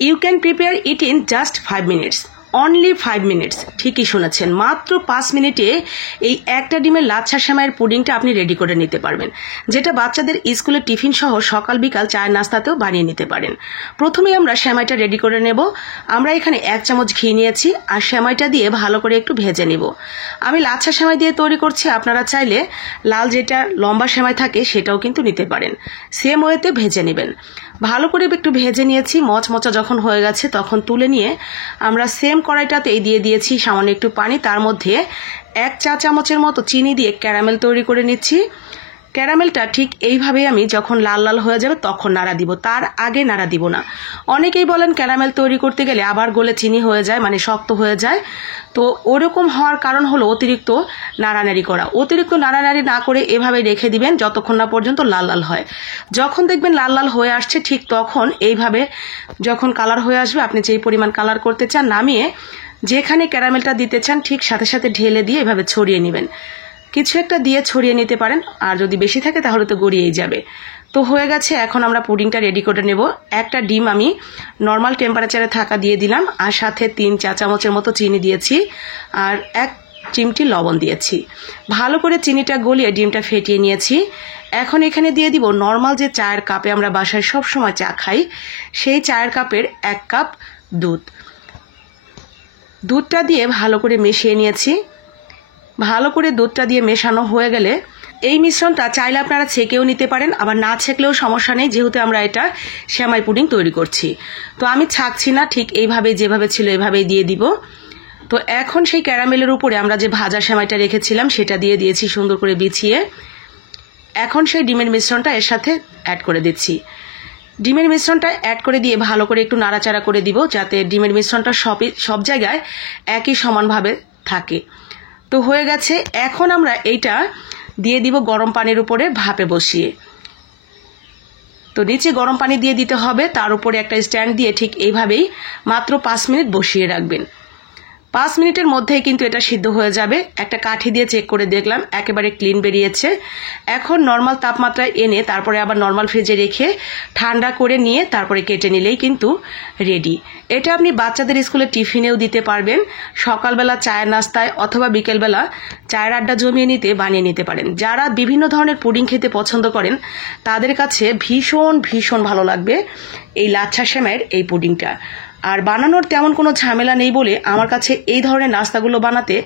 You can prepare it in just 5 minutes, only 5 minutes. ঠিকই শুনেছেন, মাত্র 5 মিনিটে এই একটা ডিমের লাচ্ছা সেমাইয়ের পুডিংটা আপনি রেডি করে নিতে পারবেন, যেটা বাচ্চাদের স্কুলের টিফিন সহ সকাল বিকাল চায়ের নাস্তাতেও বানিয়ে নিতে পারেন। প্রথমেই আমরা সেমাইটা রেডি করে নেব। আমরা এখানে 1 চামচ ঘি নিয়েছি আর সেমাইটা দিয়ে ভালো করে একটু ভেজে নেব। আমি লাচ্ছা সেমাই দিয়ে তৈরি করছি, আপনারা চাইলে লাল যেটা লম্বা সেমাই থাকে সেটাও কিন্তু নিতে পারেন। সেম ওয়েতে ভেজে নেবেন। ভালো করে একটু ভেজে নিয়েছি, মচমচা যখন হয়ে গেছে তখন তুলে নিয়ে আমরা সেম কড়াইটাতেই দিয়ে দিয়েছি সামান্য একটু পানি, তার মধ্যে 1 চা চামচের মতো চিনি দিয়ে ক্যারামেল তৈরি করে নিচ্ছি। ক্যারামেলটা ঠিক এইভাবেই আমি যখন লাল লাল হয়ে যাবে তখন নাড়া দিব, তার আগে নাড়া দিব না। অনেকেই বলেন ক্যারামেল তৈরি করতে গেলে আবার গলে চিনি হয়ে যায়, মানে শক্ত হয়ে যায়। তো ওরকম হওয়ার কারণ হলো অতিরিক্ত নাড়ানাড়ি করা। অতিরিক্ত নাড়ানাড়ি না করে এভাবে রেখে দিবেন যতক্ষণ না পর্যন্ত লাল লাল হয়। যখন দেখবেন লাল লাল হয়ে আসছে ঠিক তখন এইভাবে যখন কালার হয়ে আসবে, আপনি যেই পরিমাণ কালার করতে চান নামিয়ে যেখানে ক্যারামেলটা দিতে চান ঠিক সাথে সাথে ঢেলে দিয়ে এভাবে ছড়িয়ে নেবেন। কিছু একটা দিয়ে ছড়িয়ে নিতে পারেন, আর যদি বেশি থাকে তাহলে তো গড়িয়েই যাবে। তো হয়ে গেছে, এখন আমরা পুডিংটা রেডি করে নেব। একটা ডিম আমি নর্মাল টেম্পারেচারে থাকা দিয়ে দিলাম, আর সাথে 3 চা চামচের মতো চিনি দিয়েছি আর 1 চিমটি লবণ দিয়েছি। ভালো করে চিনিটা গলিয়ে ডিমটা ফেটিয়ে নিয়েছি। এখন এখানে দিয়ে দিব নর্মাল যে চায়ের কাপে আমরা বাসায় সব সময় চা খাই, সেই চায়ের কাপের 1 কাপ দুধ। দুধটা দিয়ে ভালো করে মিশিয়ে নিয়েছি। ভালো করে দুধটা দিয়ে মেশানো হয়ে গেলে এই মিশ্রণটা চাইলে আপনারা ছেঁকেও নিতে পারেন, আবার না ছেঁকলেও সমস্যা নেই, যেহেতু আমরা এটা সেমাই পুডিং তৈরি করছি। তো আমি ছাঁকছি না, ঠিক এইভাবে যেভাবে ছিল এভাবেই দিয়ে দিব। তো এখন সেই ক্যারামেলের উপরে আমরা যে ভাজা সেমাইটা রেখেছিলাম সেটা দিয়ে দিয়েছি সুন্দর করে বিছিয়ে। এখন সেই ডিমের মিশ্রণটা এর সাথে অ্যাড করে দিচ্ছি। ডিমের মিশ্রণটা অ্যাড করে দিয়ে ভালো করে একটু নাড়াচাড়া করে দিব, যাতে ডিমের মিশ্রণটা সব জায়গায় একই সমানভাবে থাকে। তো হয়ে গেছে, এখন আমরা এইটা দিয়ে দিব গরম পানির উপরে ভাপে বসিয়ে। তো নিচে গরম পানি দিয়ে দিতে হবে, তার উপরে একটা স্ট্যান্ড দিয়ে ঠিক এইভাবেই মাত্র 5 মিনিট বসিয়ে রাখবেন। 5 মিনিটের মধ্যেই কিন্তু এটা সিদ্ধ হয়ে যাবে। একটা কাঠি দিয়ে চেক করে দেখলাম একেবারে ক্লিন বেরিয়েছে। এখন নর্মাল তাপমাত্রায় এনে তারপরে আবার নর্মাল ফ্রিজে রেখে ঠান্ডা করে নিয়ে তারপরে কেটে নিলেই কিন্তু রেডি। এটা আপনি বাচ্চাদের স্কুলে টিফিনেও দিতে পারবেন, সকালবেলা চায়ের নাস্তায় অথবা বিকেলবেলা চায়ের আড্ডা জমিয়ে নিতে বানিয়ে নিতে পারেন। যারা বিভিন্ন ধরনের পুডিং খেতে পছন্দ করেন তাদের কাছে ভীষণ ভীষণ ভালো লাগবে এই লাচ্ছা সেমাইয়ের এই পুডিংটা। আর বানানোর তেমন কোনো ঝামেলা নেই বলে আমার কাছে এই ধরনের নাস্তাগুলো বানাতে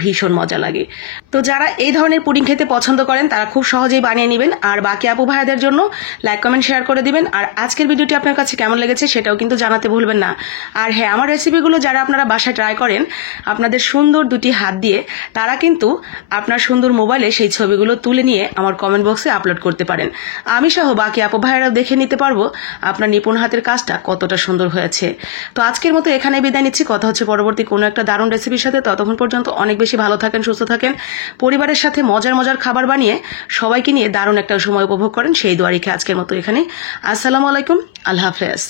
ভীষণ মজা লাগে। তো যারা এই ধরনের পুডিং খেতে পছন্দ করেন তারা খুব সহজেই বানিয়ে নেবেন। আর বাকি আপু ভাইদের জন্য লাইক কমেন্ট শেয়ার করে দিবেন। আর আজকের ভিডিওটি আপনার কাছে কেমন লেগেছে সেটাও কিন্তু জানাতে ভুলবেন না। আর হ্যাঁ, আমার রেসিপিগুলো যারা আপনারা বাসায় ট্রাই করেন আপনাদের সুন্দর 2টি হাত দিয়ে, তারা কিন্তু আপনার সুন্দর মোবাইলে সেই ছবিগুলো তুলে নিয়ে আমার কমেন্ট বক্সে আপলোড করতে পারেন। আমি সহ বাকি আপু ভাইয়েরাও দেখে নিতে পারবো আপনার নিপুণ হাতের কাজটা কতটা সুন্দর হয়েছে। তো আজকের মতো এখানে বিদায় নিচ্ছি। কথা হচ্ছে পরবর্তী কোনো একটা দারুণ রেসিপির সাথে। ততক্ষণ পর্যন্ত অনেক বেশি ভালো থাকেন, সুস্থ থাকেন, পরিবারের সাথে মজার মজার খাবার বানিয়ে সবাইকে নিয়ে দারুণ একটা সময় উপভোগ করেন, সেই দোয়া রেখে আজকের মতো এখানে। আসসালামু আলাইকুম, আল্লাহ হাফেজ।